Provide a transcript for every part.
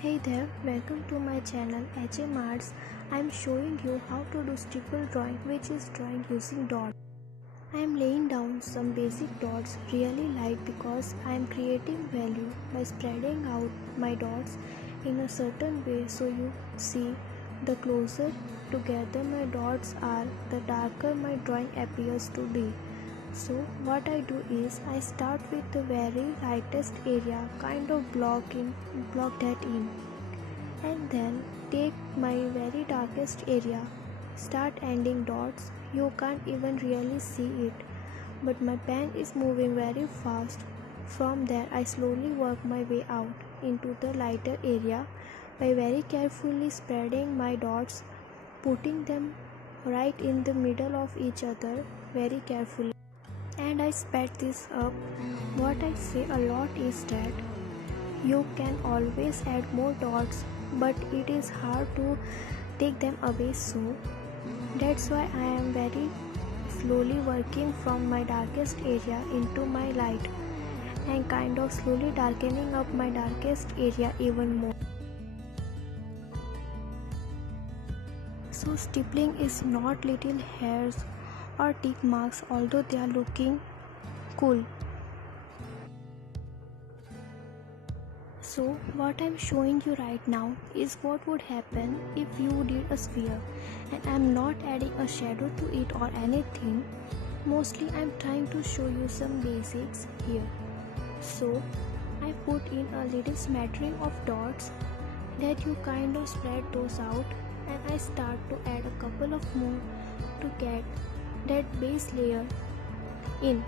Hey there, welcome to my channel HM Arts. I am showing you how to do stipple drawing, which is drawing using dots. I am laying down some basic dots really light because I am creating value by spreading out my dots in a certain way, so you see the closer together my dots are, the darker my drawing appears to be. So what I do is I start with the very lightest area, kind of block that in, and then take my very darkest area, start ending dots. You can't even really see it, but my pen is moving very fast. From there I slowly work my way out into the lighter area by very carefully spreading my dots, putting them right in the middle of each other very carefully. And I sped this up. What I say a lot is that you can always add more dots, but it is hard to take them away, so that's why I am very slowly working from my darkest area into my light and kind of slowly darkening up my darkest area even more. So stippling is not little hairs or tick marks, although they are looking cool. So what I'm showing you right now is what would happen if you did a sphere, and I'm not adding a shadow to it or anything. Mostly I'm trying to show you some basics here. So I put in a little smattering of dots that you kind of spread those out, and I start to add a couple of more to get that base layer in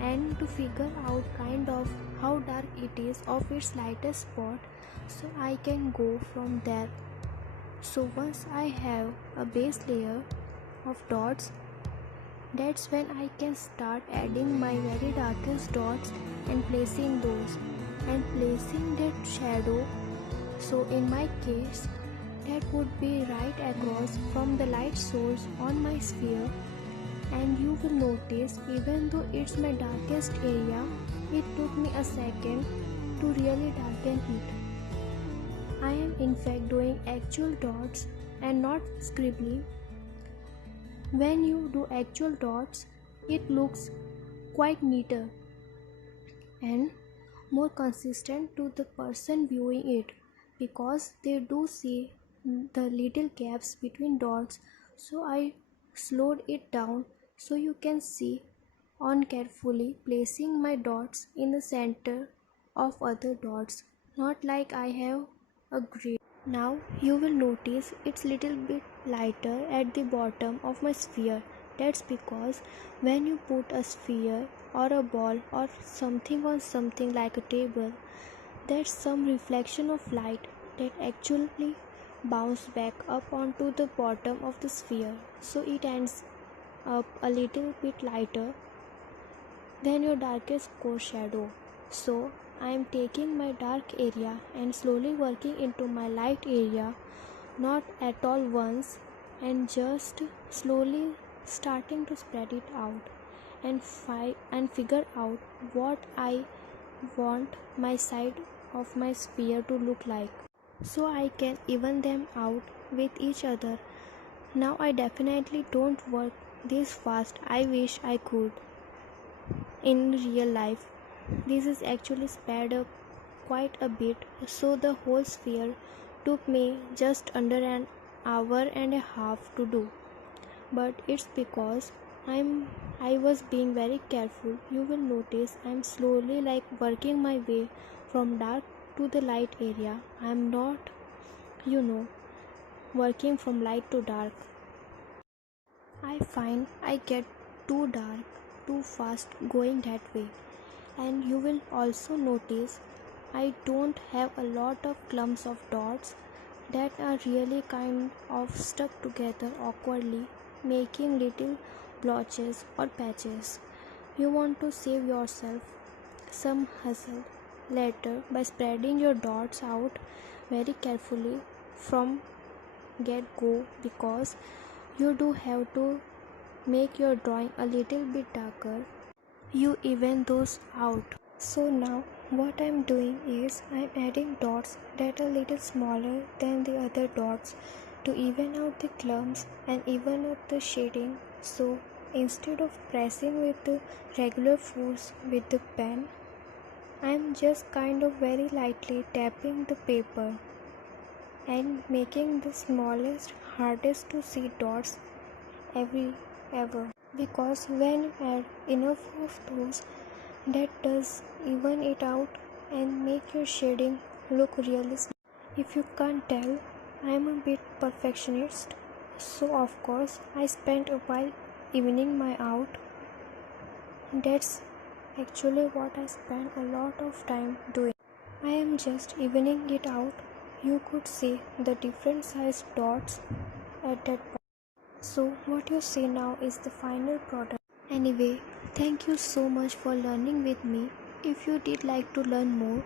and to figure out kind of how dark it is of its lightest spot, so I can go from there. So once I have a base layer of dots, that's when I can start adding my very darkest dots and placing those and placing that shadow. So in my case, that would be right across from the light source on my sphere, and you will notice even though it's my darkest area, it took me a second to really darken it. I am in fact doing actual dots and not scribbly. When you do actual dots, it looks quite neater and more consistent to the person viewing it, because they do see the little gaps between dots. So I slowed it down so you can see on carefully placing my dots in the center of other dots, not like I have a grid. Now you will notice it's little bit lighter at the bottom of my sphere. That's because when you put a sphere or a ball or something on something like a table, there's some reflection of light that actually bounce back up onto the bottom of the sphere, so it ends up a little bit lighter than your darkest core shadow. So I am taking my dark area and slowly working into my light area, not at all once, and just slowly starting to spread it out and figure out what I want my side of my sphere to look like, so I can even them out with each other. Now I definitely don't work this fast. I wish I could in real life. This is actually sped up quite a bit, so the whole sphere took me just under an hour and a half to do. But it's because I was being very careful. You will notice I'm slowly like working my way from dark to the light area. I'm not, you know, working from light to dark. I find I get too dark too fast going that way. And you will also notice I don't have a lot of clumps of dots that are really kind of stuck together awkwardly, making little blotches or patches. You want to save yourself some hassle later by spreading your dots out very carefully from get go, because you do have to make your drawing a little bit darker, you even those out. So now what I'm doing is I'm adding dots that are a little smaller than the other dots to even out the clumps and even out the shading. So instead of pressing with the regular force with the pen, I'm just kind of very lightly tapping the paper and making the smallest, hardest to see dots ever. Because when you add enough of those, that does even it out and make your shading look really small. If you can't tell, I am a bit perfectionist, so of course I spent a while evening my out. That's actually what I spend a lot of time doing. I am just evening it out. You could see the different sized dots at that point. So what you see now is the final product. Anyway, thank you so much for learning with me. If you did like to learn more,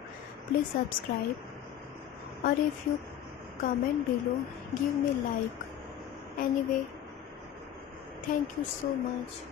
please subscribe, or if you comment below, give me like. Anyway, thank you so much.